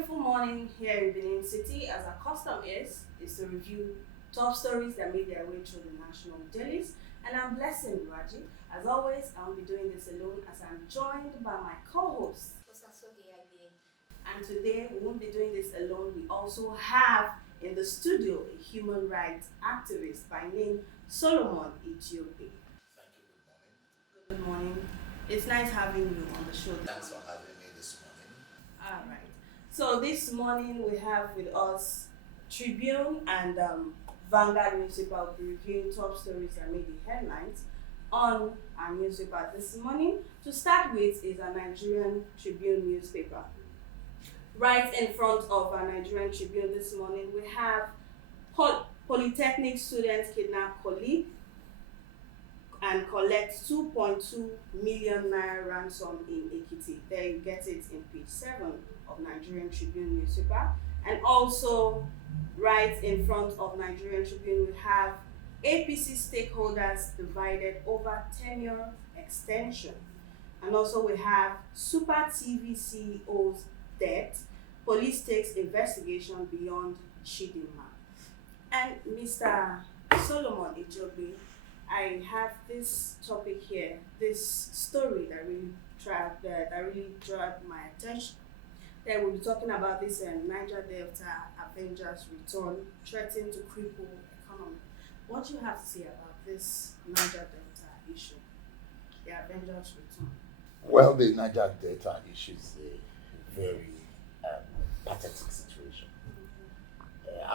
beautiful morning here in Benin City, as our custom is to review top stories that made their way through the national dailies. And I'm Blessing Raji. As always, I won't be doing this alone as I'm joined by my co-host. And today we won't be doing this alone. We also have in the studio a human rights activist by name Solomon Ethiope. Thank you. Good morning. It's nice having you on the show. Thanks for having me this morning. All right. So this morning we have with us Tribune and Vanguard newspaper will be reviewing top stories that made the headlines on our newspaper this morning. To start with is a Nigerian Tribune newspaper. Right in front of our Nigerian Tribune this morning, we have Polytechnic students kidnap colleague and collect 2.2 million naira ransom in Ekiti. There you get it in page 7 of Nigerian Tribune newspaper. And also, right in front of Nigerian Tribune, we have APC stakeholders divided over tenure extension. And also we have Super TV CEO's debt. Police takes investigation beyond Chidinma. And Mr. Solomon Ethiope, I have this topic here, this story that really grabbed my attention. Then we'll be talking about this Niger Delta Avengers return threatening to cripple economy. What do you have to say about this Niger Delta issue, the Avengers return? Well, the Niger Delta issue is a very pathetic situation.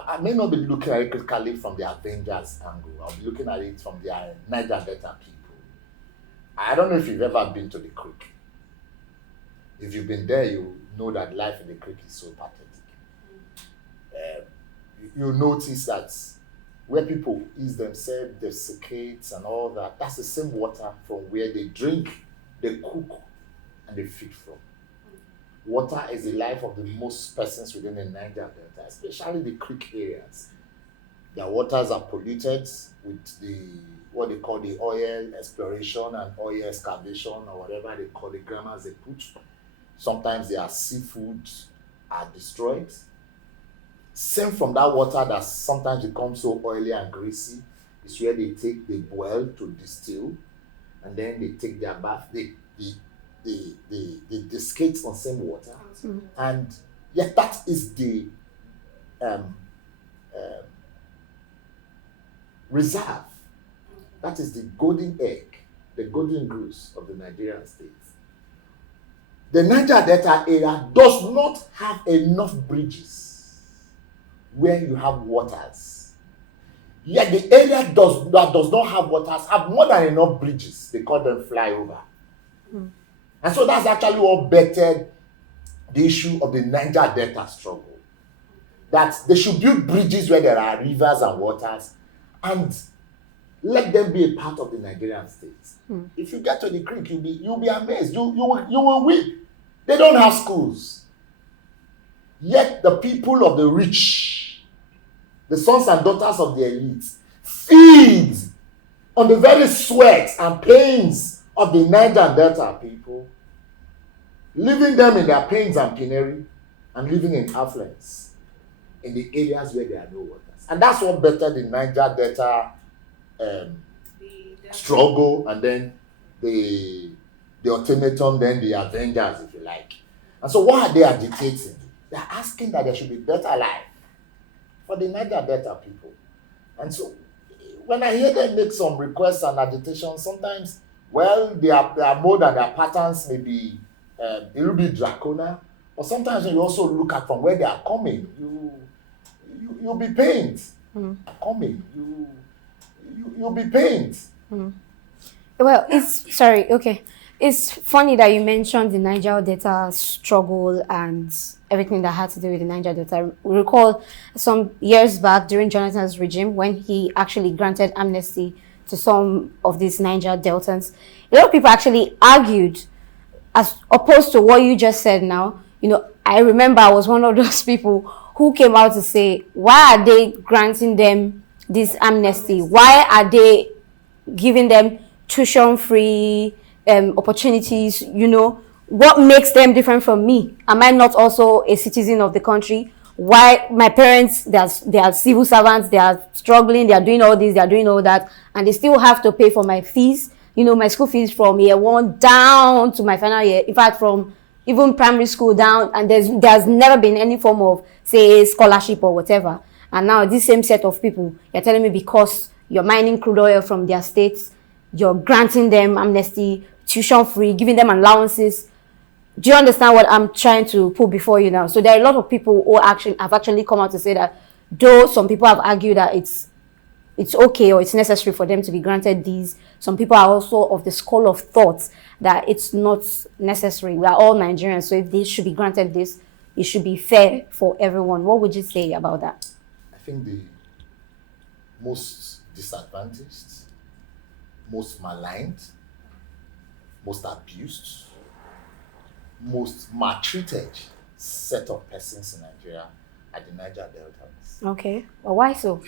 I may not be looking at it critically from the Avengers angle. I'll be looking at it from the Niger Delta people. I don't know if you've ever been to the creek. If you've been there, you know that life in the creek is so pathetic. You notice that where people ease themselves, desiccate and all that, that's the same water from where they drink, they cook, and they feed from. Water is the life of the most persons within the Niger Delta, especially the creek areas. Their waters are polluted with what they call the oil exploration and oil excavation or whatever they call the grammars they put. Sometimes their seafood are destroyed. Same from that water that sometimes becomes so oily and greasy is where they boil to distill, and then they take their bath. They skate on same water, and yet that is the reserve. That is the golden egg, the golden goose of the Nigerian states. The Niger Delta area does not have enough bridges where you have waters. Yet the area that does not have waters have more than enough bridges. They call them flyover. And so that's actually what bettered the issue of the Niger Delta struggle. That they should build bridges where there are rivers and waters and let them be a part of the Nigerian states. If you get to the creek, you'll be amazed. You will weep. They don't have schools. Yet the people of the rich, the sons and daughters of the elites, feed on the very sweat and pains of the Niger Delta people, leaving them in their pains and penury and living in affluence in the areas where there are no waters. And that's what bettered the Niger Delta struggle, and then the ultimatum, then the Avengers, if you like. And so what are they agitating? They're asking that there should be better life for the Niger Delta people. And so when I hear them make some requests and agitation, sometimes, well, their mode and their patterns may be a little bit draconian, but sometimes when you also look at from where they are coming, you'll be pained. You'll be pained. Well, it's funny that you mentioned the Niger Delta struggle and everything that had to do with the Niger Delta. We recall some years back during Jonathan's regime when he actually granted amnesty to some of these Niger Deltans. A lot of people actually argued as opposed to what you just said now. I remember I was one of those people who came out to say, why are they granting them this amnesty? Why are they giving them tuition-free opportunities, What makes them different from me? Am I not also a citizen of the country? Why my parents, they are civil servants, they are struggling, they are doing all this, they are doing all that, and they still have to pay for my fees, my school fees from year one down to my final year. In fact, from even primary school down, and there's never been any form of, say, scholarship or whatever. And now this same set of people, you're telling me because you're mining crude oil from their states, you're granting them amnesty, tuition free, giving them allowances. Do you understand what I'm trying to put before you now? So there are a lot of people who have actually come out to say that, though some people have argued that it's okay or it's necessary for them to be granted these, some people are also of the school of thought that it's not necessary. We are all Nigerians, so if they should be granted this, it should be fair for everyone. What would you say about that? I think the most disadvantaged, most maligned, most abused, most maltreated set of persons in Nigeria are the Niger Deltans. Okay. Well, why so?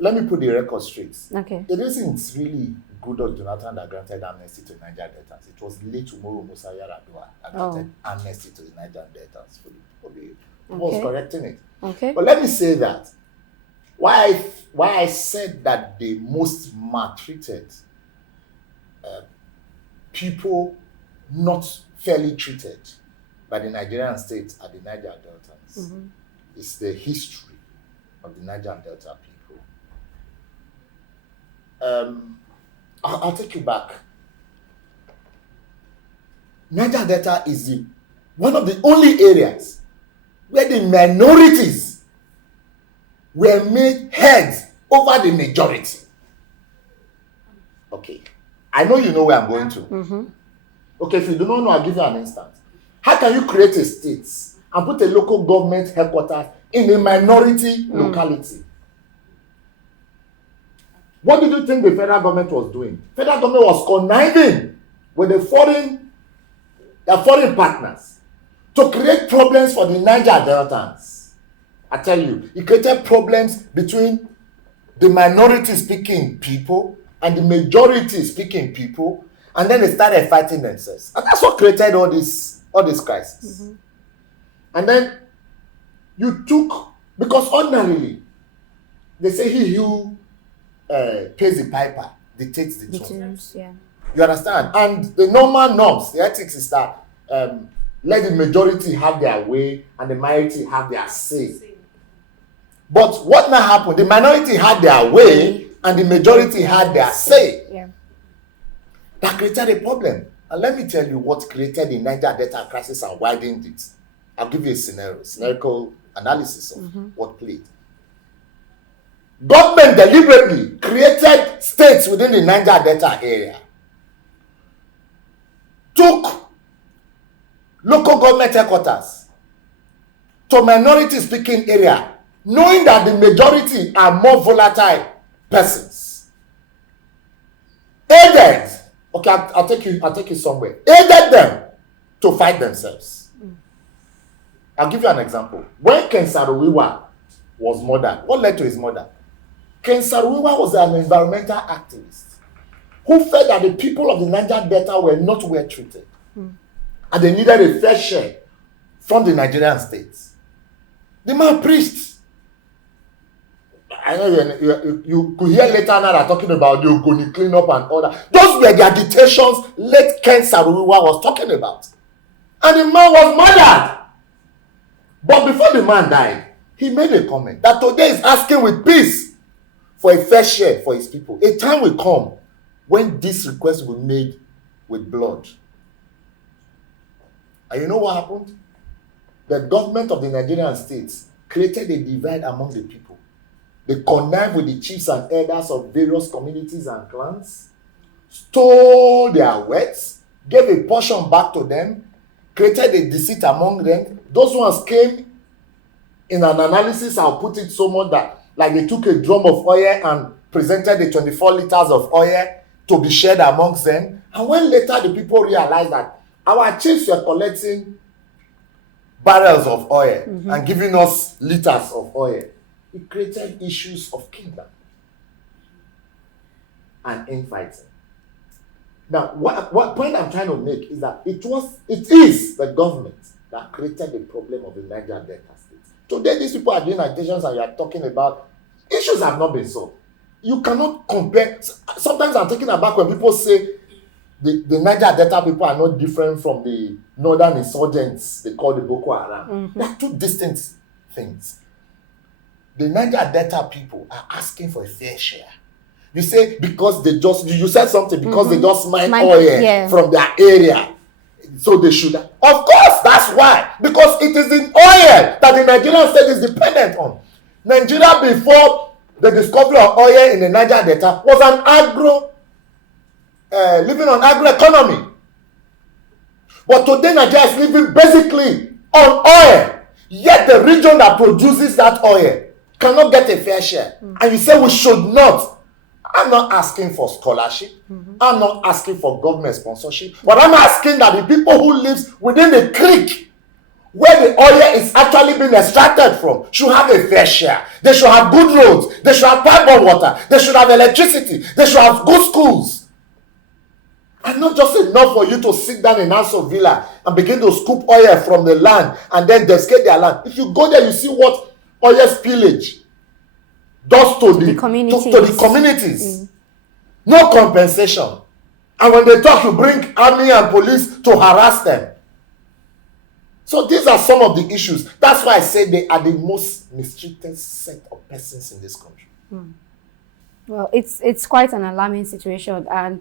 Let me put the record straight. Okay. It isn't really good of Jonathan that granted amnesty to the Niger Deltans. It was late tomorrow Musa Yaradua that granted amnesty to the Niger Deltans for the was correcting it. Okay. But let me say that why I said that the most maltreated people not fairly treated by the Nigerian state are the Niger Deltans. It's the history of the Niger Delta people. I'll take you back. Niger Delta is one of the only areas where the minorities were made heads over the majority. Okay. I know you know where I'm going to. Okay, if you do not know, I'll give you an instance. How can you create a state and put a local government headquarters in a minority locality? What did you think the federal government was doing? Federal government was conniving with their foreign partners to create problems for the Niger Deltans. I tell you, it created problems between the minority speaking people and the majority speaking people, and then they started fighting themselves. And that's what created all this crisis. And then you took, because ordinarily, they say he who pays the piper dictates the tone. Yeah. You understand? And the normal norms, the ethics is that let the majority have their way and the minority have their say. But what now happened? The minority had their way and the majority had their say. Yeah. That created a problem. And let me tell you what created the Niger Delta crisis and widened it. I'll give you a scenario analysis of what played. Government deliberately created states within the Niger Delta area, took local government headquarters to minority speaking area, knowing that the majority are more volatile persons. Aided, okay, I'll take you somewhere. Aided them to fight themselves. I'll give you an example. When Ken Saro-Wiwa was murdered, what led to his murder? Ken Saro-Wiwa was an environmental activist who felt that the people of the Niger Delta were not well treated, and they needed a fair share from the Nigerian states. The man preached. I know you could hear later now they're talking about the Ogoni cleanup and all that. Those were the agitations late Ken Saro-Wiwa was talking about. And the man was murdered. But before the man died, he made a comment that today is asking with peace for a fair share for his people. A time will come when this request will be made with blood. And you know what happened? The government of the Nigerian states created a divide among the people. They connived with the chiefs and elders of various communities and clans, stole their wealth, gave a portion back to them, created a deceit among them. Those ones came in an analysis, I'll put it so much that like they took a drum of oil and presented the 24 liters of oil to be shared amongst them. And when later the people realized that our chiefs were collecting barrels of oil and giving us liters of oil, it created issues of kingdom and infighting. Now, what point I'm trying to make is that it is the government that created the problem of the Niger Delta state. Today, these people are doing agitations and you are talking about issues have not been solved. You cannot compare. Sometimes I'm taken aback when people say the Niger Delta people are not different from the northern insurgents they call the Boko Haram. They are two distinct things. The Niger Delta people are asking for a fair share. You say because you said something because they just mine oil from their area. So they should. Of course, that's why. Because it is the oil that the Nigerian state is dependent on. Nigeria, before the discovery of oil in the Niger Delta, was living on agro economy. But today, Nigeria is living basically on oil. Yet the region that produces that oil cannot get a fair share. And you say we should not. I'm not asking for scholarship. I'm not asking for government sponsorship. But I'm asking that the people who live within the creek where the oil is actually being extracted from should have a fair share. They should have good roads. They should have pipe water. They should have electricity. They should have good schools. And not just enough for you to sit down in Aso Villa and begin to scoop oil from the land and then desecrate their land. If you go there, you see what oil spillage does to the communities. No compensation. And when they talk, you bring army and police to harass them. So these are some of the issues. That's why I say they are the most mistreated set of persons in this country. Well, it's quite an alarming situation, and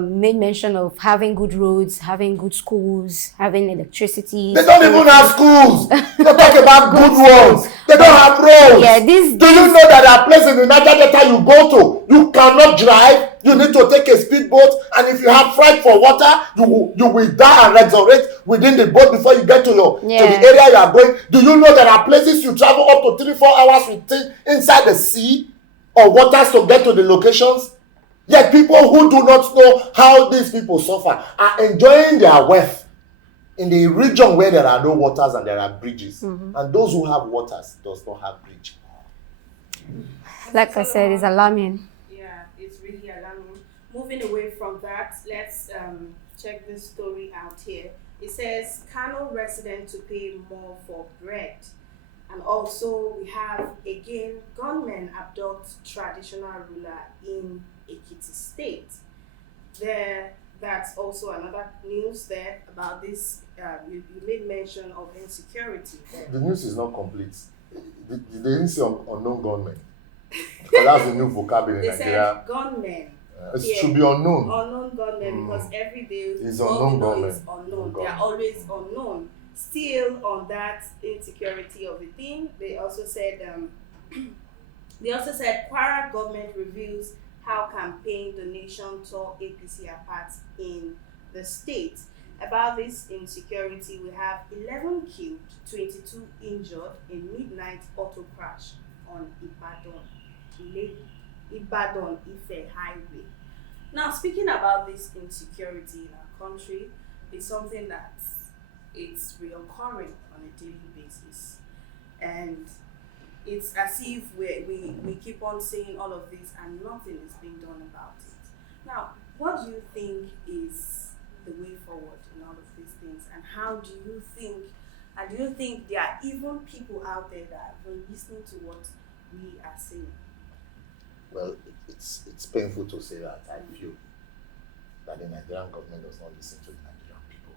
made mention of having good roads, having good schools, having electricity. They don't even have schools. They talk about good roads. They don't have roads. Yeah, Do you know that there are places in the Niger Delta you go to, you cannot drive. You need to take a speedboat, and if you have fright for water, you will die and resurrect within the boat before you get to the area you are going. Do you know there are places you travel up to 3-4 hours inside the sea or waters to get to the locations? Yet people who do not know how these people suffer are enjoying their wealth in the region where there are no waters and there are bridges. And those who have waters does not have bridge. Like I said, it's alarming. Yeah, it's really alarming. Moving away from that, let's check this story out here. It says Kano resident to pay more for bread. And also we have, again, gunmen abduct traditional ruler in Ekiti State. That's also another news there about this. You made mention of insecurity there. The news is not complete. They didn't say unknown gunmen. Because that's a new vocabulary in Nigeria. Said gunmen. It should be unknown. Unknown gunmen, because every day is unknown gunmen. Is unknown. They are always unknown. Still on that insecurity of the thing, they also said Kwara government reviews how campaign donation tore APC apart in the state. About this insecurity, we have 11 killed, 22 injured in midnight auto crash on Ibadan Ife Highway. Now, speaking about this insecurity in our country, it's something that it's reoccurring on a daily basis, and it's as if we keep on saying all of this and nothing is being done about it. Now, what do you think is the way forward in all of these things, and how do you think there are even people out there that are listening to what we are saying? Well, it's painful to say that. I feel that the Nigerian government does not listen to the Nigerian people.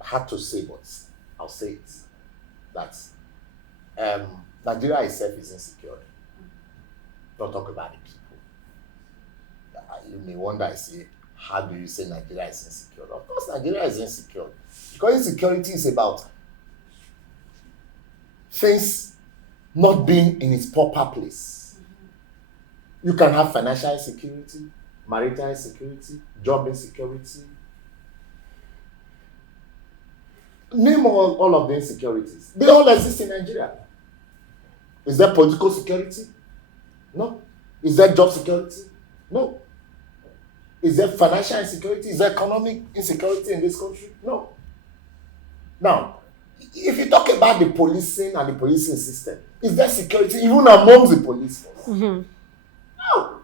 Hard to say, but I'll say it. That Nigeria itself is insecure. Don't talk about the people. You may wonder, I say, how do you say Nigeria is insecure? Of course, Nigeria is insecure. Because insecurity is about things not being in its proper place. You can have financial insecurity, marital insecurity, job insecurity. Name all of the insecurities. They all exist in Nigeria. Is there political security? No. Is there job security? No. Is there financial insecurity? Is there economic insecurity in this country? No. Now, if you talk about the policing and the policing system, is there security even among the police force? No.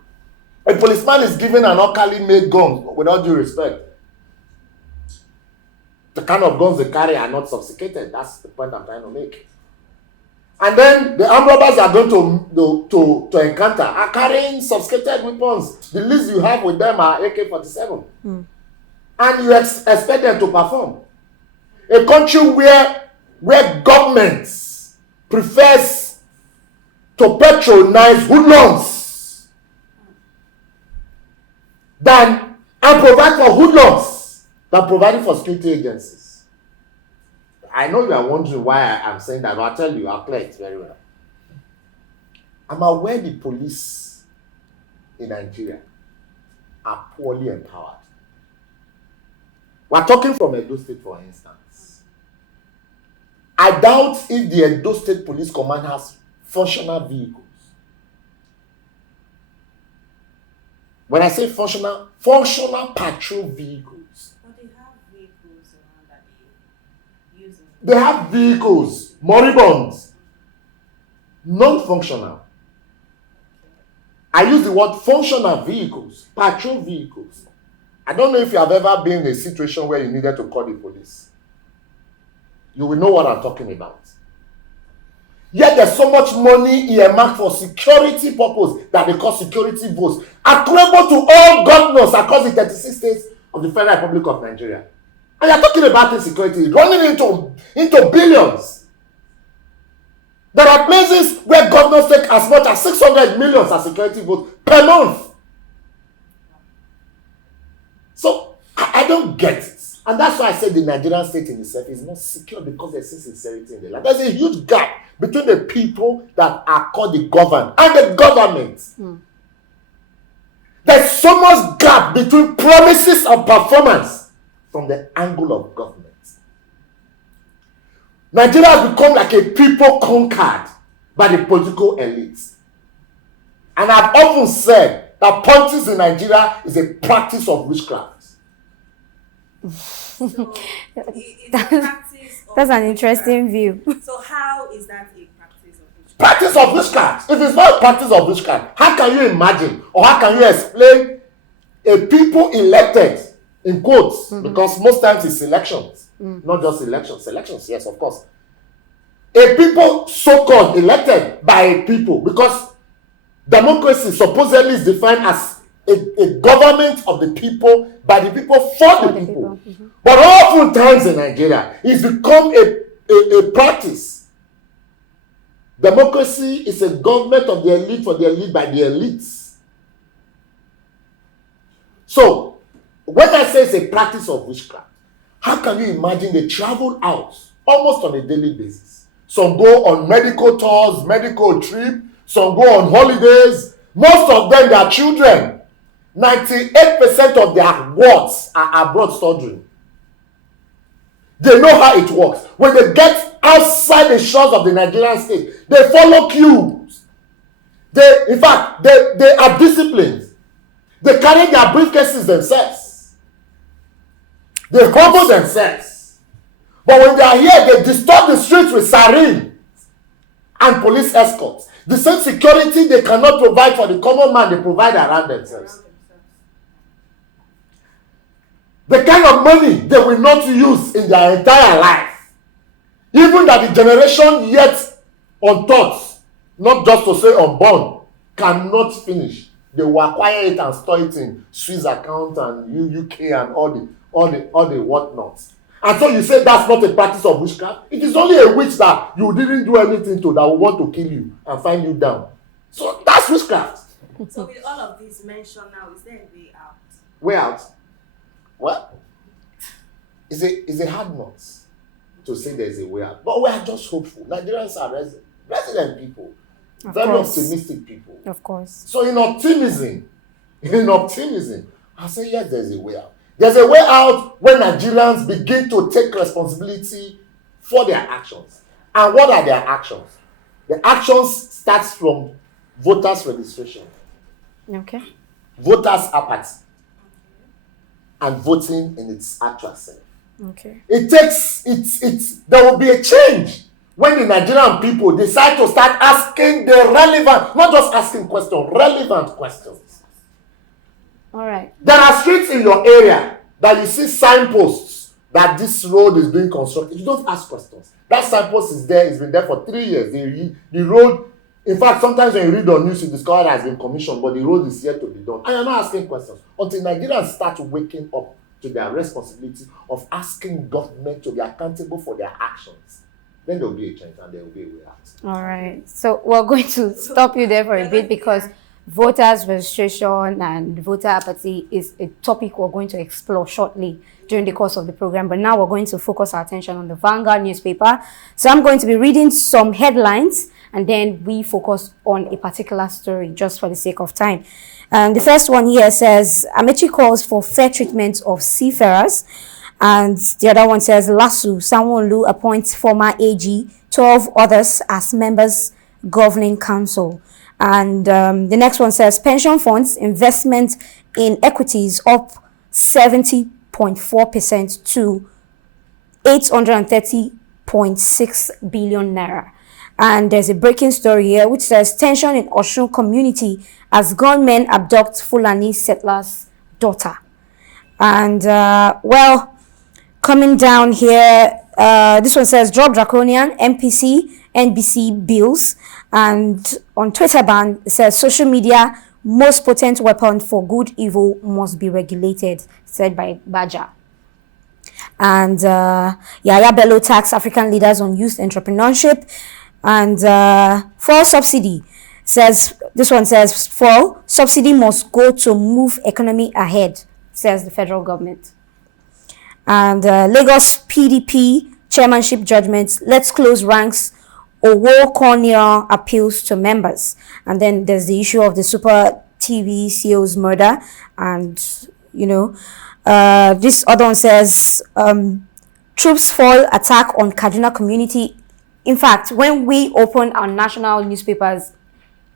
A policeman is given an locally made gun, with all due respect. The kind of guns they carry are not sophisticated. That's the point I'm trying to make. And then the armed robbers are going to encounter are carrying sophisticated weapons. The least you have with them are AK-47. And you expect them to perform. A country where governments prefers to patronize hoodlums and provide for hoodlums than providing for security agencies. I know you are wondering why I'm saying that, but I'll tell you, I'll clear it very well. I'm aware the police in Nigeria are poorly empowered. We're talking from Edo State, for instance. I doubt if the Edo State Police Command has functional vehicles. When I say functional patrol vehicles. But they have vehicles around that they use. They have vehicles, moribunds, non-functional. I use the word functional vehicles, patrol vehicles. I don't know if you have ever been in a situation where you needed to call the police. You will know what I'm talking about. Yet there's so much money earmarked for security purpose that they call security votes, accountable to all governors across the 36 states of the Federal Republic of Nigeria. And you're talking about insecurity running into billions. There are places where governors take as much as 600 million as security votes per month. So I don't get it. And that's why I said the Nigerian state in itself is not secure, because there's insincerity in the land. There's a huge gap between the people that are called the governed and the government. There's so much gap between promises and performance from the angle of government. Nigeria has become like a people conquered by the political elites. And I've often said that politics in Nigeria is a practice of witchcraft. So it's a practice of That's an interesting view. So how is that a practice of witchcraft? Practice of witchcraft. If it's not a practice of witchcraft, how can you imagine or how can you explain a people elected, in quotes, because most times it's elections, not just elections, yes, of course. A people so-called elected by a people, because democracy supposedly is defined as a government of the people, by the people, for the people. But oftentimes in Nigeria, it's become a practice. Democracy is a government of the elite for the elite by the elites. So, when I say it's a practice of witchcraft, how can you imagine they travel out almost on a daily basis? Some go on medical tours, medical trip, some go on holidays. Most of them, their children, 98% of their words are abroad studying. They know how it works. When they get outside the shores of the Nigerian state, they follow cues. In fact, they are disciplined. They carry their briefcases themselves. They humble themselves. But when they are here, they disturb the streets with sarin and police escorts. The same security they cannot provide for the common man, they provide around themselves. The kind of money they will not use in their entire life. Even that the generation yet untaught, not just to say unborn, cannot finish. They will acquire it and store it in Swiss account and UK and all the whatnots. And so you say that's not a practice of witchcraft. It is only a witch that you didn't do anything to that will want to kill you and find you down. So that's witchcraft. So with all of this mentioned now, is there a way out? Way out? Well, it's a hard nut to say there's a way out. But we are just hopeful. Nigerians are resilient people. Very optimistic people. Of course. So in optimism, I say yes, there's a way out. There's a way out when Nigerians begin to take responsibility for their actions. And what are their actions? The actions starts from voters registration. Okay. Voters apathy. And voting in its actual self. Okay. There will be a change when the Nigerian people decide to start asking the relevant, not just asking questions, relevant questions. All right. There are streets in your area that you see signposts that this road is being constructed. You don't ask questions. That signpost is there, it's been there for 3 years. The road, in fact, sometimes when you read on news, you discover it has been commissioned, but the road is yet to be done. And you're not asking questions until Nigerians start waking up to their responsibility of asking government to be accountable for their actions. Then there will be a change and there will be a way out. All right. So we're going to stop you there for a bit because voters registration and voter apathy is a topic we're going to explore shortly during the course of the program. But now we're going to focus our attention on the Vanguard newspaper. So I'm going to be reading some headlines and then we focus on a particular story just for the sake of time. The first one here says, Amechi calls for fair treatment of seafarers. And the other one says, Lasu, Sanwo-Olu appoints former AG, 12 others as members governing council. And the next one says, pension funds investment in equities up 70.4% to 830.6 billion naira. And there's a breaking story here which says, tension in Osun community as gunmen abduct Fulani settler's daughter. And, coming down here, this one says, drop draconian MPC, NBC bills. And on Twitter ban, it says, social media, most potent weapon for good evil must be regulated, said by Baja. And Yaya Bello tax African leaders on youth entrepreneurship. And fuel subsidy, says, this one says, fuel subsidy must go to move economy ahead, says the federal government. And Lagos PDP chairmanship judgment, let's close ranks, Owo Cornea appeals to members. And then there's the issue of the Super TV CEO's murder. And, this other one says, troops fall attack on Kaduna community. In fact, when we open our national newspapers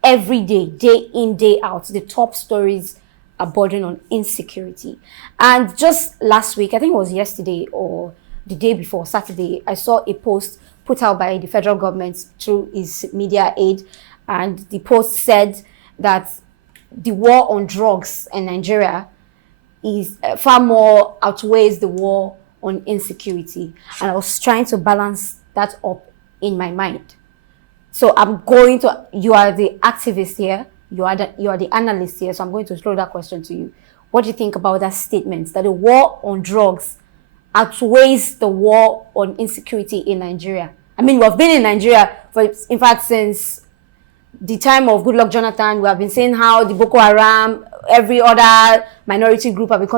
every day, day in, day out, the top stories are bordering on insecurity. And just last week, I think it was yesterday or the day before, Saturday, I saw a post put out by the federal government through its media aid. And the post said that the war on drugs in Nigeria is far more outweighs the war on insecurity. And I was trying to balance that up in my mind. So you are the activist here, you are the analyst here, so I'm going to throw that question to you. What do you think about that statement, that the war on drugs outweighs the war on insecurity in Nigeria? I mean, we've been in Nigeria, in fact, since the time of Goodluck Jonathan. We have been seeing how the Boko Haram, every other minority group have been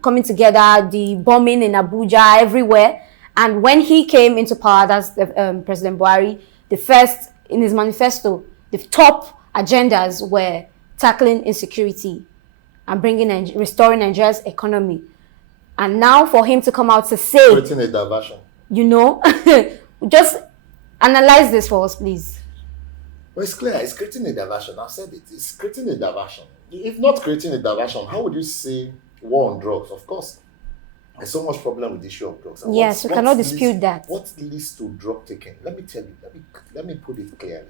coming together, the bombing in Abuja, everywhere. And when he came into power, that's President Buhari, the first, in his manifesto, the top agendas were tackling insecurity and restoring Nigeria's economy. And now for him to come out to say... Creating a diversion. Just analyze this for us, please. Well, it's clear. It's creating a diversion. I've said it. It's creating a diversion. If not creating a diversion, how would you say war on drugs? Of course, there's so much problem with the issue of drugs. And yes, we cannot dispute that. What leads to drug taking? Let me tell you. Let me put it clearly.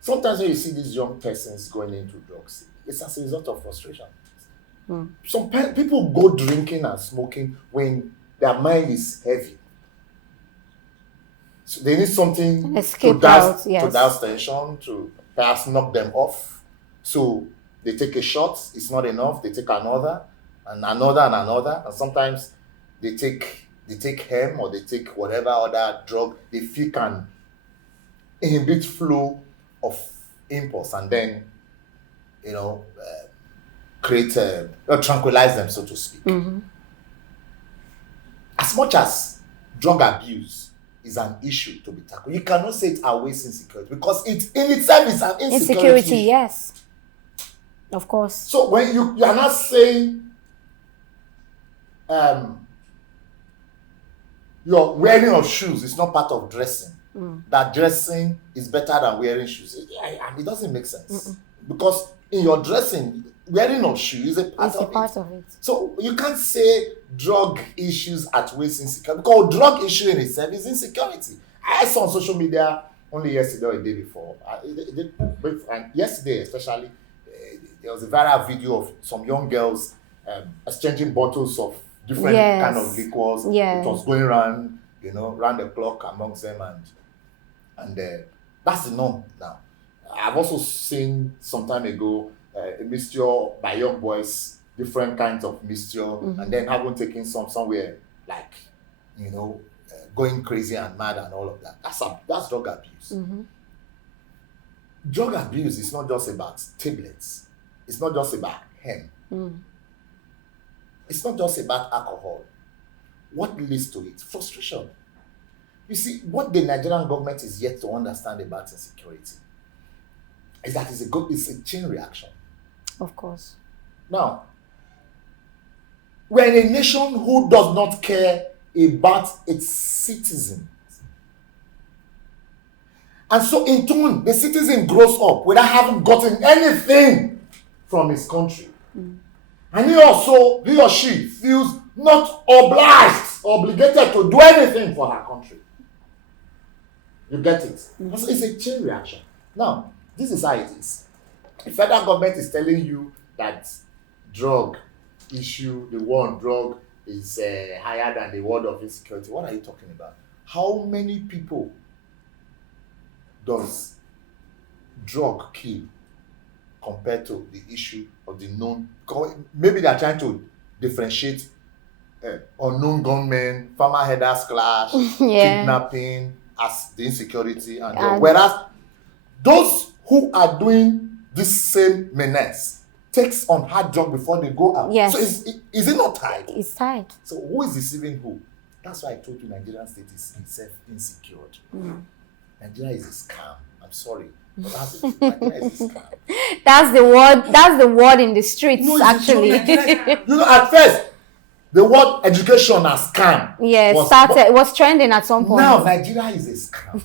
Sometimes when you see these young persons going into drugs, it's as a result of frustration. Some people go drinking and smoking when their mind is heavy. So they need something to douse tension, to perhaps knock them off. So they take a shot, it's not enough, they take another, and another, and another. And sometimes they take hemp or they take whatever other drug they feel can inhibit flow of impulse and then, tranquilize them, so to speak. Mm-hmm. As much as drug abuse is an issue to be tackled, you cannot say it outweighs insecurity because it in itself is an insecurity issue. Yes. Of course. So when you are not saying your wearing of shoes is not part of dressing, that dressing is better than wearing shoes, it doesn't make sense. Because in your dressing, wearing of shoes is a part of it. So you can't say drug issues outweighs insecurity because drug issue in itself is insecurity. I saw on social media only yesterday or the day before, and yesterday especially, there was a viral video of some young girls exchanging bottles of different kind of liquors. Yes. It was going around, round the clock amongst them, and that's the norm now. I've also seen some time ago a mixture by young boys, different kinds of mixture, and then having taken somewhere like, going crazy and mad and all of that. That's drug abuse. Drug abuse is not just about tablets. It's not just about hemp. It's not just about alcohol. What leads to it? Frustration. You see, what the Nigerian government is yet to understand about insecurity is that it's a chain reaction. Of course. Now, we're in a nation who does not care about its citizens. And so in turn, the citizen grows up without having gotten anything from his country. And he or she feels not obligated to do anything for her country. You get it? So it's a chain reaction. Now, this is how it is. The federal government is telling you that drug issue, the war on drug is higher than the world of insecurity. What are you talking about? How many people does drug kill compared to the issue of the known? Maybe they are trying to differentiate unknown gunmen, farmer headers clash, kidnapping as the insecurity and drug. Whereas those who are doing this same menace takes on hard drug before they go out. Yes. So is it not tied? It's tied. So who is deceiving who? That's why I told you Nigerian state is itself insecure. Nigeria is a scam. I'm sorry. But that's the truth. Nigeria is a scam. That's the word in the streets, actually. At first, the word education as scam. Yes, it was trending at some point. Now Nigeria is a scam.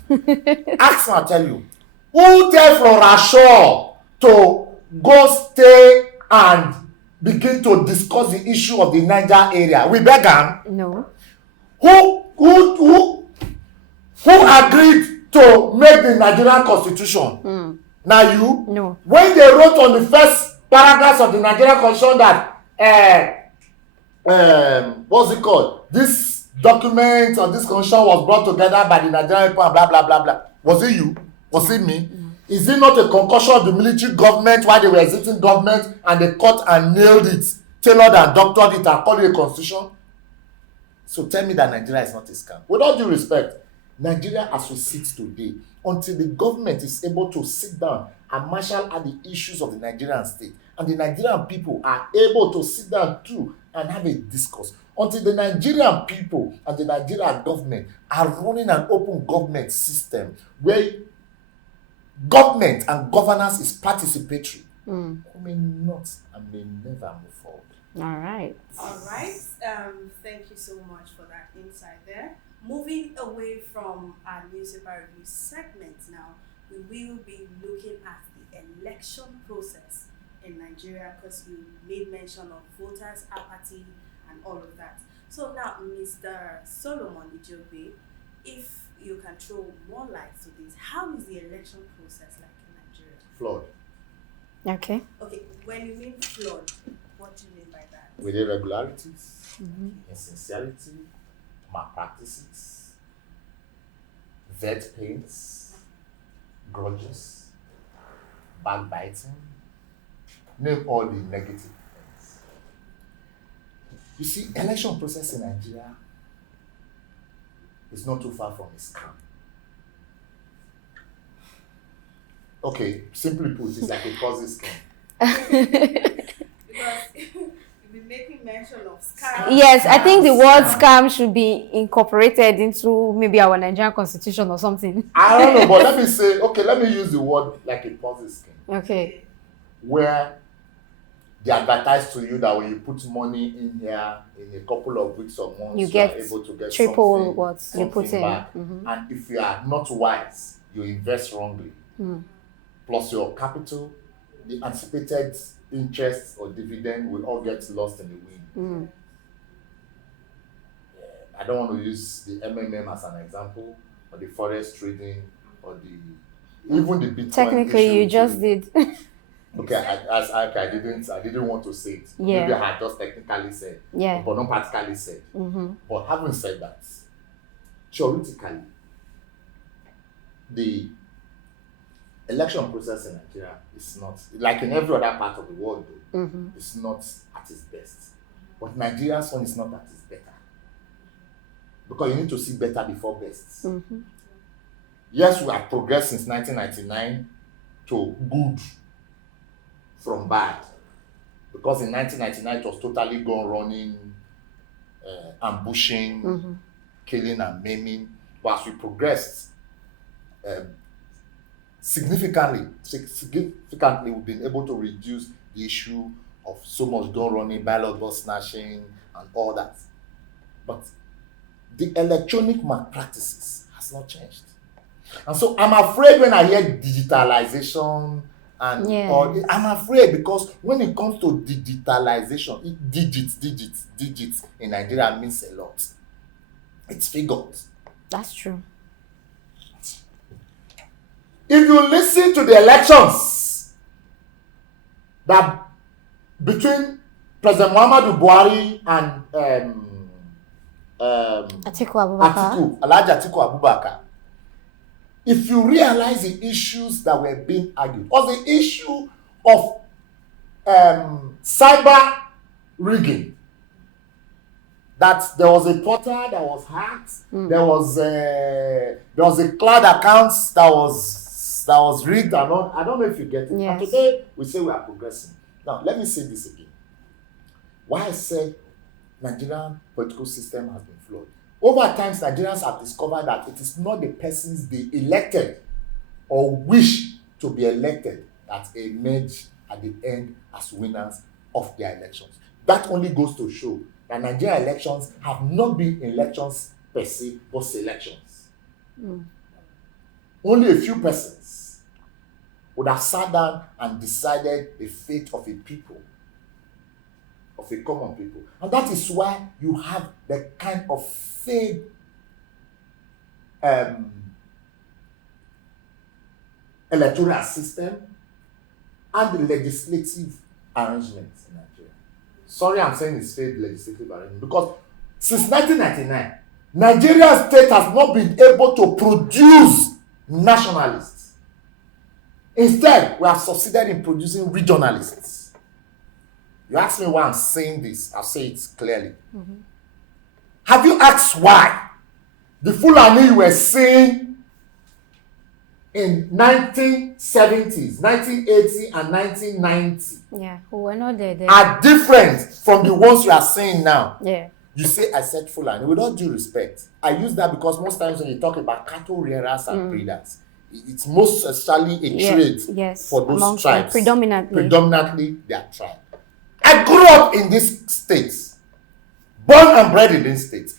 Ask me, I'll tell you. Who tell Flora Shaw to go stay and begin to discuss the issue of the Niger area? We beg him. No. Who agreed to make the Nigerian constitution? Now you? No. When they wrote on the first paragraphs of the Nigerian constitution that what's it called? This document or this constitution was brought together by the Nigerian people and blah blah blah blah. Was it you? Was it me? Is it not a concussion of the military government while they were exiting government and they cut and nailed it, tailored and doctored it and called it a constitution? So tell me that Nigeria is not a scam. With all due respect, Nigeria as we sit today, until the government is able to sit down and marshal out the issues of the Nigerian state, and the Nigerian people are able to sit down too and have a discourse, until the Nigerian people and the Nigerian government are running an open government system where government and governance is participatory, we may not and may never move forward. All right. Thank you so much for that insight there. Moving away from our newspaper review segment now, we will be looking at the election process in Nigeria, because you made mention of voters' apathy and all of that. So now, Mr. Solomon Ijobe, if you can throw more light to this, how is the election process like in Nigeria? Flawed. Okay. Okay, when you mean flawed, what do you mean by that? With irregularities, insincerity, malpractices, vet pains, grudges, backbiting, name all the negative things. You see, election process in Nigeria is not too far from a scam. Okay, simply put, it's like a Ponzi scheme. Because you've been making mention of scams. Yes, I think the word scam should be incorporated into maybe our Nigerian constitution or something. I don't know, but let me use the word like a Ponzi scheme. Okay. Where they advertise to you that when you put money in here, in a couple of weeks or months, you are able to get triple what you put in. Back. And if you are not wise, you invest wrongly. Plus your capital, the anticipated interest or dividend will all get lost in the wind. I don't want to use the MMM as an example, or the forex trading, or even the Bitcoin. Technically, you just did. Okay, I didn't want to say it. Yeah. Maybe I had just technically said, Yeah. but not practically said. Mm-hmm. But having said that, theoretically, the election process in Nigeria is not, like in every other part of the world, though, Mm-hmm. it's not at its best. But Nigeria's one is not at its better. Because you need to see better before best. Mm-hmm. Yes, we have progressed since 1999 to good from bad. Because in 1999 it was totally gun running, ambushing, Mm-hmm. killing and maiming. But as we progressed, significantly, we've been able to reduce the issue of so much gun running, ballot box snatching, and all that. But the electronic malpractices has not changed. And so I'm afraid when I hear digitalization and Yeah. all, I'm afraid because when it comes to digitalization, digits in Nigeria means a lot. It's figures. That's true. If you listen to the elections that between President Muhammadu Buhari and Atiku Abubakar. Alhaji Atiku Abubakar, if you realize the issues that were being argued, or the issue of cyber rigging, that there was a portal that was hacked, there was a cloud account that was rigged and all. I don't know if you get it. Yes. And today we say we are progressing. Now let me say this again. Why I said Nigerian political system has been flawed. Over time, Nigerians have discovered that it is not the persons they elected or wish to be elected that emerge at the end as winners of their elections. That only goes to show that Nigerian elections have not been elections per se, but selections. Only a few persons would have sat down and decided the fate of a people, of a common people. And that is why you have the kind of fake electoral system and the legislative arrangements in Nigeria. Sorry, I'm saying it's fake legislative arrangement because since 1999, Nigeria state has not been able to produce nationalists. Instead, we have succeeded in producing regionalists. You ask me why I'm saying this, I'll say it clearly. Have you asked why the Fulani you were seeing in 1970s, 1980 and 1990 Yeah, who were not there then. are different from the ones you are seeing now? Yeah. You say I said Fulani. With all due respect, I use that because most times when you talk about cattle rearers and breeders, it's most especially a trade Yes. for those Amongst tribes. predominantly their tribe. I grew up in this state, born and bred in this state.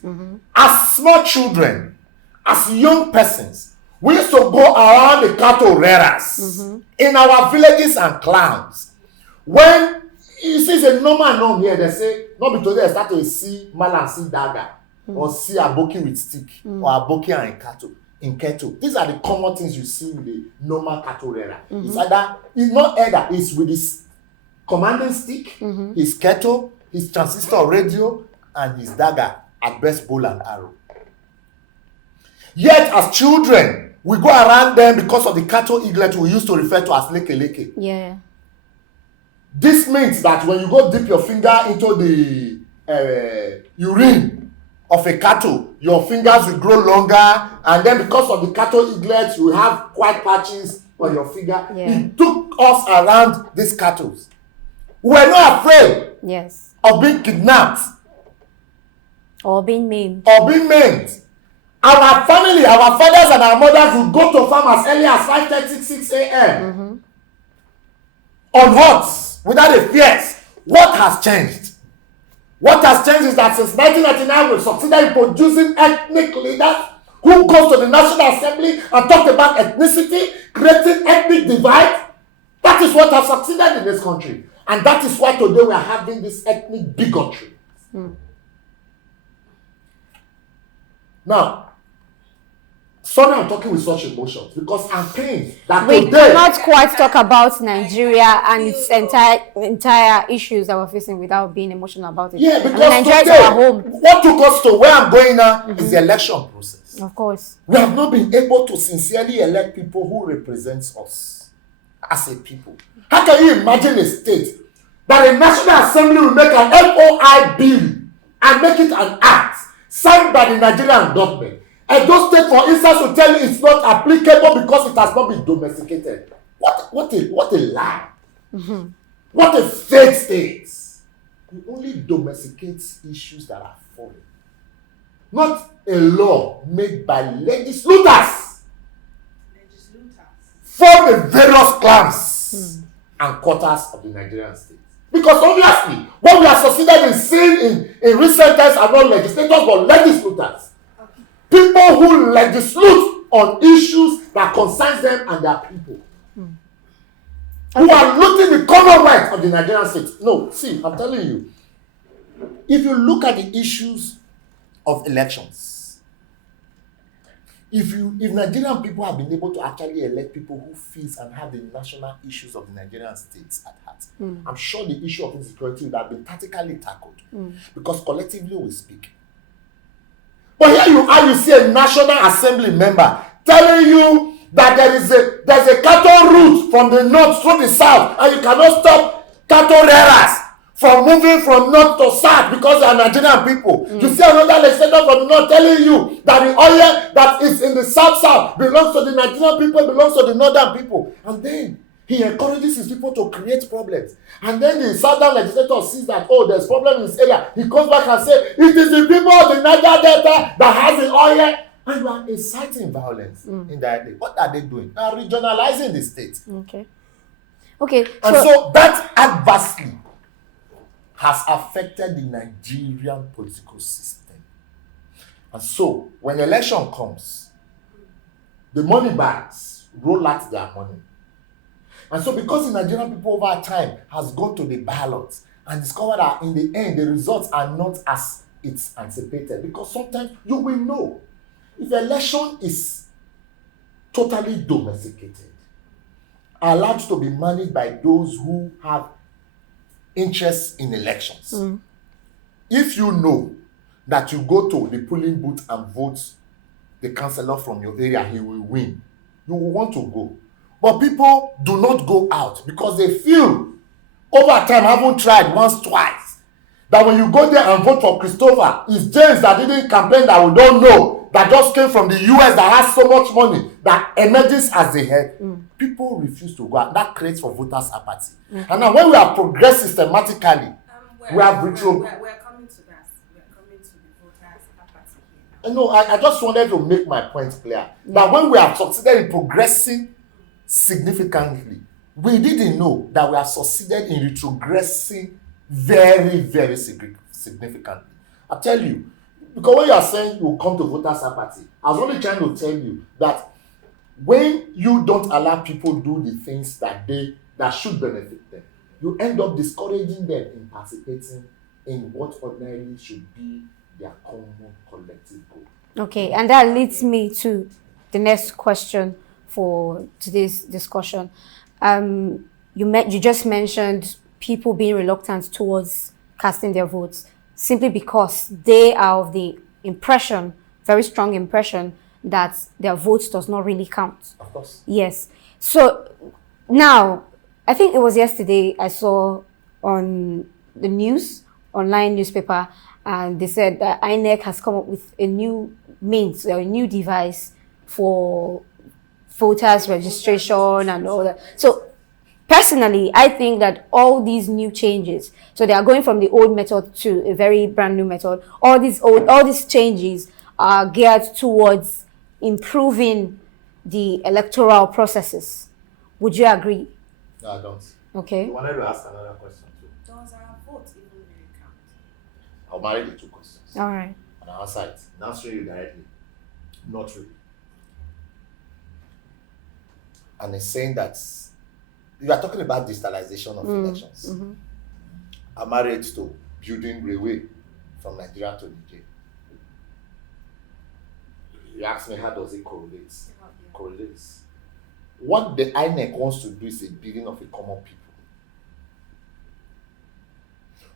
As small children, as young persons, we used to go around the cattle rearers in our villages and clans. When you see it's a normal norm here, they say, not be today, I start to see mal and see dagger, or see aboki with stick, or aboki and cattle. In cattle, these are the common things you see with the normal cattle rearer. It's not either, it's with his commanding stick, his kettle, his transistor radio, and his dagger, at best bow and arrow. Yet, as children, we go around them because of the cattle eaglet we used to refer to as leke leke. Yeah. This means that when you go dip your finger into the urine of a cattle, your fingers will grow longer, and then because of the cattle eaglet, you have white patches on your finger. Yeah. It took us around these cattle. We were not afraid Yes. of being kidnapped Or being maimed. or being maimed. Our family, our fathers and our mothers would go to farm as early as 5:30, 6 a.m. On horse, without a fears. What has changed? What has changed is that since 1999, we've succeeded in producing ethnic leaders who go to the National Assembly and talk about ethnicity, creating ethnic divide. That is what has succeeded in this country. And that is why today we are having this ethnic bigotry. Now, Sorry, I'm talking with such emotions because I'm pained that We today. cannot quite talk about Nigeria and its entire issues that we're facing without being emotional about it. Yeah, I mean, because Nigeria is today, our home. what took us to where I'm going now is the election process. Of course. We have not been able to sincerely elect people who represent us as a people. How can you imagine a state that a National Assembly will make an FOI bill and make it an act signed by the Nigerian government? And those states, for instance, will tell you it's not applicable because it has not been domesticated. What a lie. What a fake state. You only domesticate issues that are foreign. Not a law made by legislators for the various clans and quarters of the Nigerian state. Because obviously, what we have succeeded in seeing in recent times are not legislators but legislators. People who legislate on issues that concerns them and their people. Who are looting the commonwealth of the Nigerian state. No, see, I'm telling you, if you look at the issues of elections, if Nigerian people have been able to actually elect people who feel and have the national issues of the Nigerian states at heart, I'm sure the issue of insecurity would have been tactically tackled because collectively we speak. But here you are, you see a National Assembly member telling you that there's a cattle route from the north to the south and you cannot stop cattle rearers from moving from north to south because they are Nigerian people. You see another legislator from the north telling you that the oil that is in the south belongs to the Nigerian people, belongs to the northern people. And then he encourages his people to create problems. And then the southern legislator sees that, oh, there's problem in this area. He comes back and says, it is the people of the Niger Delta that has the oil. And you are inciting violence indirectly. What are they doing? They are regionalizing the state. Okay. And so that adversely has affected the Nigerian political system. And so when election comes, the money bags roll out their money. And so because the Nigerian people over time has gone to the ballot and discovered that in the end the results are not as it's anticipated, because sometimes you will know if the election is totally domesticated, allowed to be managed by those who have interests in elections. If you know that you go to the polling booth and vote the councillor from your area, he will win, you will want to go. But people do not go out because they feel over time, haven't tried once, twice, that when you go there and vote for Christopher, it's James that didn't campaign that we don't know, that just came from the US that has so much money that emerges as the head. People refuse to go out. That creates for voters apathy. And now when we have progressed systematically, we have retro. We're coming to that. We're coming to the voters apathy here. No, I just wanted to make my point clear that when we have succeeded in progressing significantly, we didn't know that we have succeeded in retrogressing very, very significantly. I tell you, because when you are saying you come to voters apathy, I was only trying to tell you that when you don't allow people do the things that should benefit them, you end up discouraging them in participating in what ordinarily should be their common collective goal. Okay, and that leads me to the next question for today's discussion. You just mentioned people being reluctant towards casting their votes simply because they are of the impression, very strong impression, that their votes does not really count. Of course. Yes. So now, I think it was yesterday I saw on the news, online newspaper, and they said that INEC has come up with a new means or a new device for voters registration and all that. So personally, I think that all these new changes, so they are going from the old method to a very brand new method. All these changes are geared towards improving the electoral processes. Would you agree? No, I don't. Okay. You wanted to ask another question too. Does our vote even really count? I'll marry the two questions. All right. And I'll answer it. And answer you directly. Not really. And it's saying that you are talking about digitalization of elections. I'm married to building railway from Nigeria to Niger. You ask me, how does it correlate? Correlates. What the INEC wants to do is a building of a common people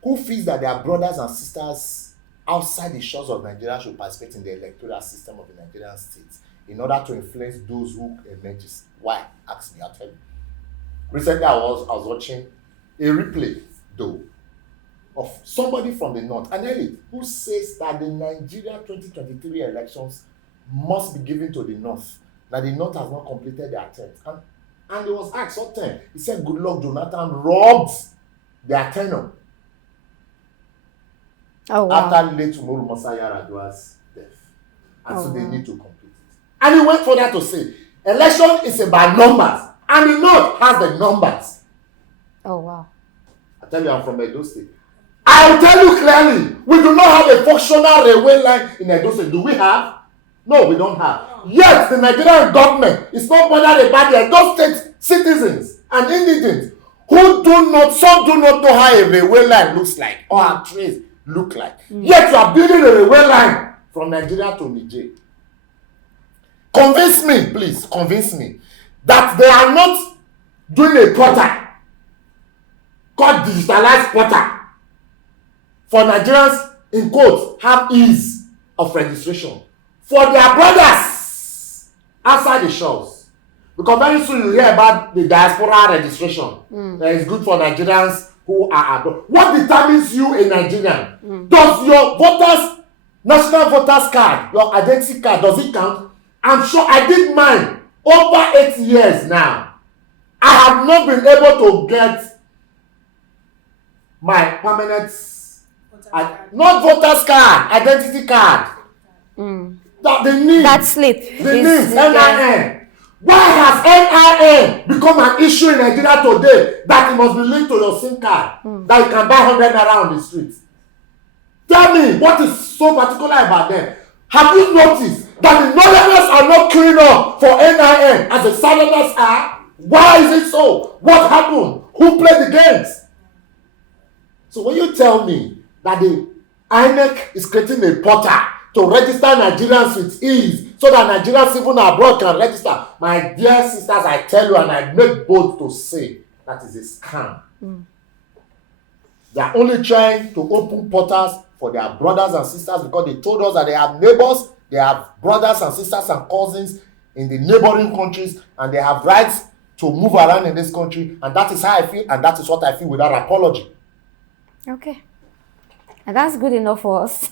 who feels that their brothers and sisters outside the shores of Nigeria should participate in the electoral system of the Nigerian state in order to influence those who emerges. Why? Ask me, I'll tell you. Recently, I was watching a replay, though, of somebody from the north, an elite, who says that the Nigeria 2023 elections must be given to the north, that the north has not completed their attempt. And he was asked what time. He said, good luck, Jonathan robbed their tenure. Oh, wow. After late Umaru Musa Yar'Adua's death. And so they need to complete it. And he went further to say, election is about numbers. And the north has the numbers. Oh, wow. I tell you, I'm from Edo State. I'll tell you clearly, we do not have a functional railway line in Edo State. Do we have? No, we don't have. Yet, the Nigerian government is not bothered about the Edo State citizens and indigents who some do not know how a railway line looks like or how trains look like. Yet, you are building a railway line from Nigeria to Niger. Convince me, please, convince me that they are not doing a portal called digitalized portal for Nigerians, in quotes, have ease of registration for their brothers outside the shores. Because very soon you hear about the diaspora registration. That is good for Nigerians who are abroad. What determines you a Nigerian? Does your national voters card, your identity card, does it count? I'm sure I did mine over 8 years now. I have not been able to get my permanent not voters card, identity card. The NIN. That slip. The NIN, NIN. Why has NIN become an issue in Nigeria today that it must be linked to your SIM card that you can buy 100 naira on the street? Tell me, what is so particular about them? Have you noticed that the northerners are not queuing up for NIN as the southerners are? Why is it so? What happened? Who played the games? So when you tell me that the INEC is creating a portal to register Nigerians with ease so that Nigerians even abroad can register, my dear sisters, I tell you, and I make bold to say, that is a scam. They are only trying to open portals for their brothers and sisters because they told us that they have neighbors, they have brothers and sisters and cousins in the neighboring countries, and they have rights to move around in this country, and that is how I feel, and that is what I feel without apology. Okay. And that's good enough for us.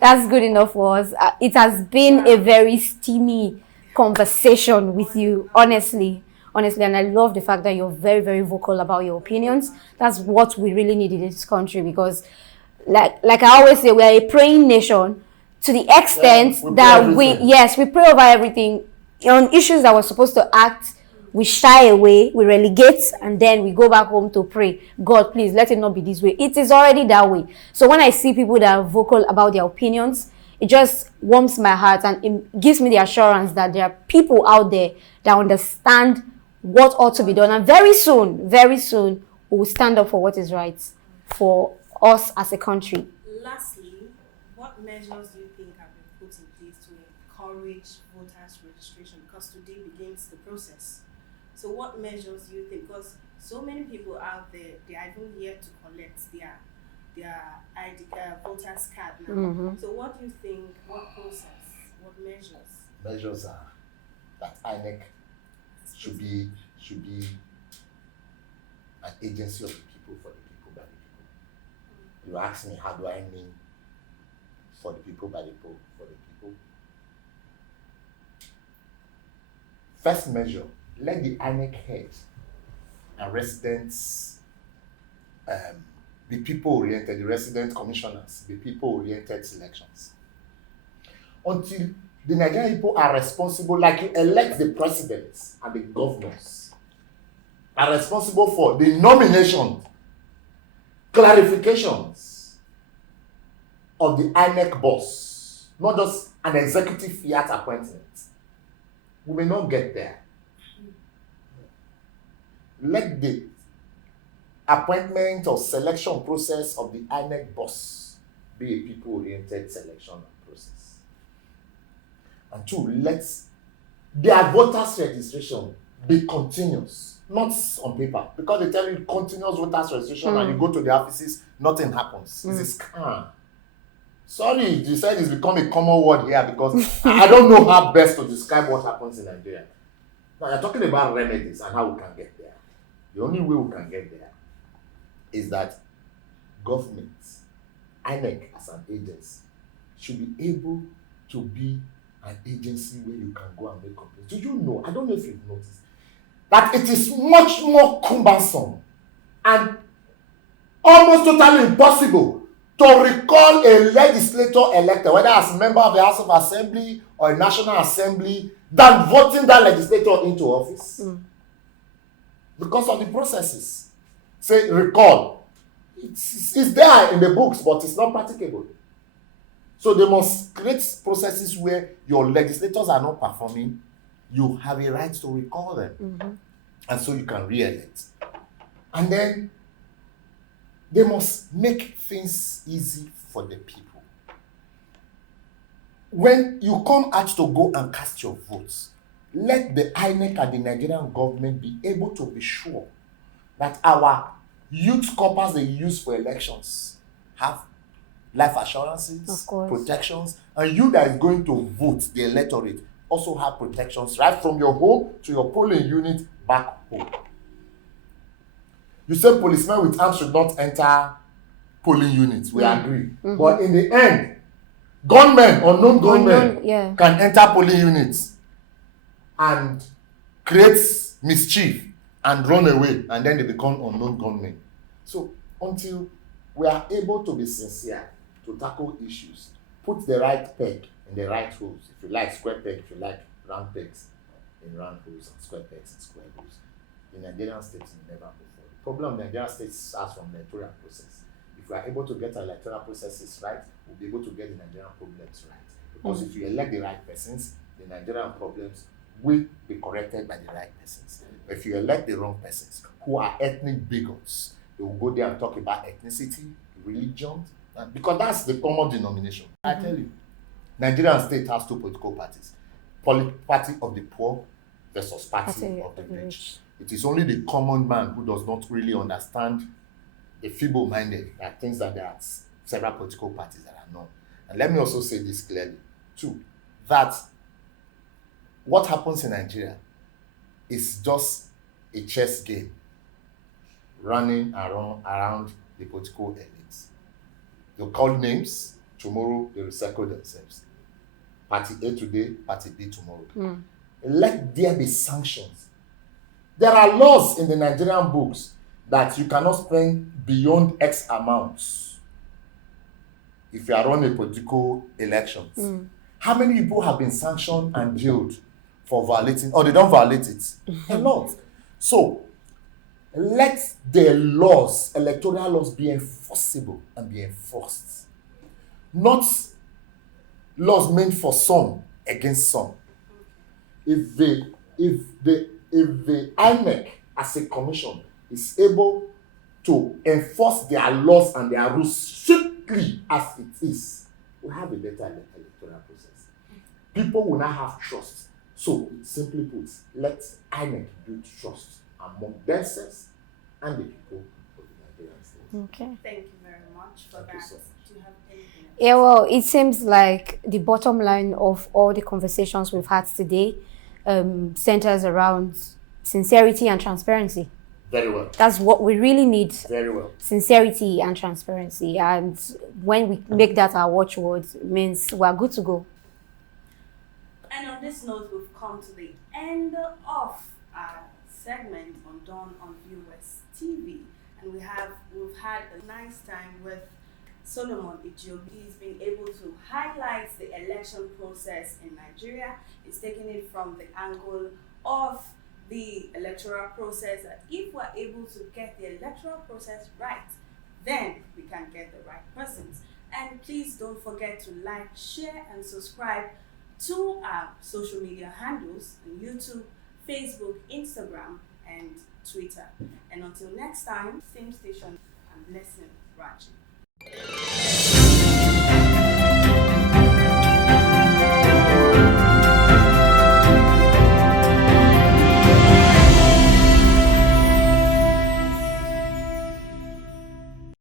That's good enough for us. It has been a very steamy conversation with you, honestly. And I love the fact that you're very, very vocal about your opinions. That's what we really need in this country because, like I always say, we are a praying nation to the extent that we pray over everything. On issues that we're supposed to act, we shy away, we relegate, and then we go back home to pray. God, please, let it not be this way. It is already that way. So when I see people that are vocal about their opinions, it just warms my heart and it gives me the assurance that there are people out there that understand what ought to be done. And very soon, we will stand up for what is right for us as a country. Lastly, what measures do you think have been put in place to encourage voters' registration? Because today begins the process. So what measures do you think? Because so many people out there, they are even yet to collect their ID, voters card now. So what do you think, what process, what measures? Measures are that INEC should be an agency of the people, for the people, by the people. You ask me, how do I mean for the people, by the people, for the people? First measure, let the INEC head and residents be people-oriented, the resident commissioners be people-oriented selections. Until the Nigerian people are responsible, like you elect the presidents and the governors, are responsible for the nomination, clarifications of the INEC boss, not just an executive fiat appointment. We may not get there. Let the appointment or selection process of the INEC boss be a people-oriented selection process. And two, let their voters registration be continuous, not on paper. Because they tell you continuous voters registration and you go to the offices, nothing happens. It's a scam. Sorry, you said it's become a common word here because I don't know how best to describe what happens in Nigeria. Now you're talking about remedies and how we can get there. The only way we can get there is that government, INEC as an agency, should be able to be an agency where you can go and make complaints. Do you know, I don't know if you've noticed, that it is much more cumbersome and almost totally impossible to recall a legislator elected, whether as a member of the House of Assembly or a National Assembly, than voting that legislator into office. Because of the processes. Say, recall. It's there in the books, but it's not practicable. So they must create processes where your legislators are not performing. You have a right to recall them. And so you can re-elect. And then they must make things easy for the people. When you come out to go and cast your votes, let the INEC and the Nigerian government be able to be sure that our youth corpus they use for elections have life assurances, protections, and you that is going to vote, the electorate, also have protections right from your home to your polling unit back home. You say policemen with arms should not enter polling units. We agree. But in the end, gunmen, unknown gunmen, can enter polling units and create mischief and run away, and then they become unknown gunmen. So until we are able to be sincere to tackle issues, put the right peg in the right holes. If you like square peg, if you like round pegs in round holes and square pegs in square holes, the Nigerian state will never move forward. The problem of the Nigerian state starts from the electoral process. If we are able to get our electoral processes right, we'll be able to get the Nigerian problems right. Because if you elect the right persons, the Nigerian problems will be corrected by the right persons. If you elect the wrong persons, who are ethnic bigots, they will go there and talk about ethnicity, religion, because that's the common denomination. I tell you, Nigerian state has two political parties. Party of the poor versus party of the rich. It is only the common man who does not really understand the feeble-minded that thinks that there are several political parties that are known. And let me also say this clearly, too, that what happens in Nigeria is just a chess game running around the political elites. They'll call names, tomorrow they will circle themselves. Party A today, party B tomorrow. Let there be sanctions. There are laws in the Nigerian books that you cannot spend beyond X amounts if you are on a political elections. How many people have been sanctioned and jailed for violating, or they don't violate it? A lot. So let the laws, electoral laws, be enforceable and be enforced. Not laws meant for some against some. If the INEC as a commission is able to enforce their laws and their rules strictly as it is, we have a better electoral process. People will not have trust. So, simply put, let INEC build trust among themselves and the people of the Nigerian state. Okay. Thank you very much for that. So Do you have anything else? Yeah, well, it seems like the bottom line of all the conversations we've had today centers around sincerity and transparency. Very well. That's what we really need. Very well. Sincerity and transparency. And when we make that our watchword, it means we're good to go. And on this note, we've come to the end of our segment on Dawn on Viewers TV. And we've had a nice time with Solomon Ijiobi. He's been able to highlight the election process in Nigeria. He's taking it from the angle of the electoral process, that if we're able to get the electoral process right, then we can get the right persons. And please don't forget to like, share, and subscribe to our social media handles on YouTube, Facebook, Instagram, and Twitter. And until next time, same station, I'm Blessing Raji.